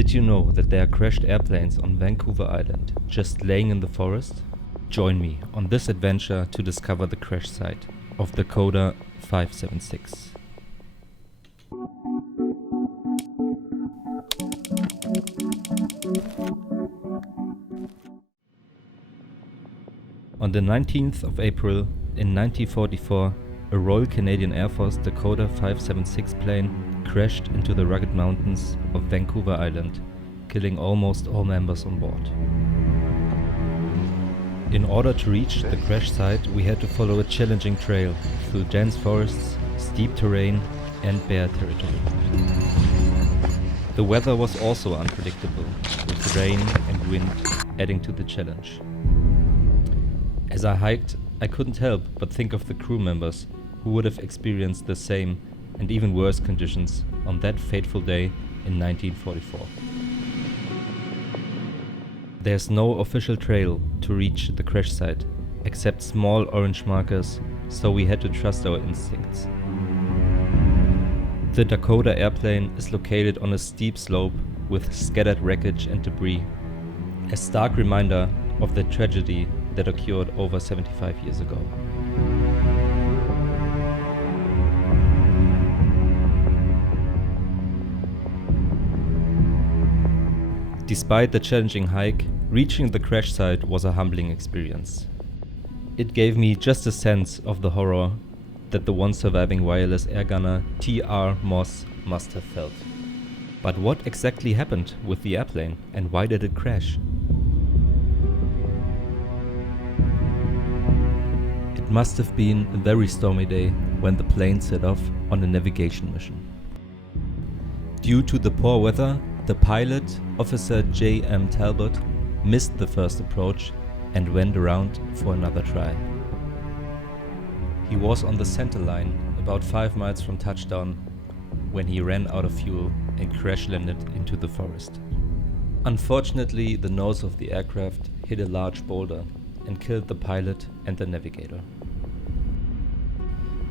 Did you know that there are crashed airplanes on Vancouver Island, just laying in the forest? Join me on this adventure to discover the crash site of Dakota 576. On the 19th of April in 1944, a Royal Canadian Air Force Dakota 576 plane crashed into the rugged mountains of Vancouver Island, killing almost all members on board. In order to reach the crash site, we had to follow a challenging trail through dense forests, steep terrain, and bare territory. The weather was also unpredictable, with rain and wind adding to the challenge. As I hiked, I couldn't help but think of the crew members who would have experienced the same and even worse conditions on that fateful day in 1944. There's no official trail to reach the crash site, except small orange markers, so we had to trust our instincts. The Dakota airplane is located on a steep slope with scattered wreckage and debris, a stark reminder of the tragedy that occurred over 75 years ago. Despite the challenging hike, reaching the crash site was a humbling experience. It gave me just a sense of the horror that the one surviving wireless air gunner T.R. Moss must have felt. But what exactly happened with the airplane and why did it crash? It must have been a very stormy day when the plane set off on a navigation mission. Due to the poor weather, the pilot, Officer JM Talbot, missed the first approach and went around for another try. He was on the center line, about 5 miles from touchdown, when he ran out of fuel and crash-landed into the forest. Unfortunately, the nose of the aircraft hit a large boulder and killed the pilot and the navigator.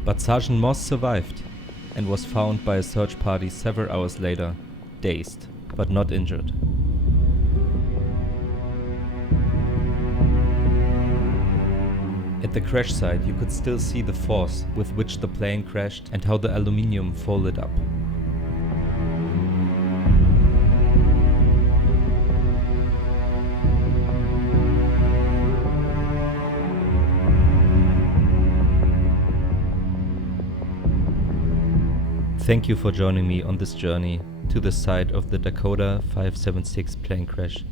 But Sergeant Moss survived and was found by a search party several hours later, dazed but not injured. At the crash site, you could still see the force with which the plane crashed and how the aluminium folded up. Thank you for joining me on this journey to the site of the Dakota 576 plane crash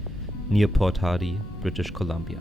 near Port Hardy, British Columbia.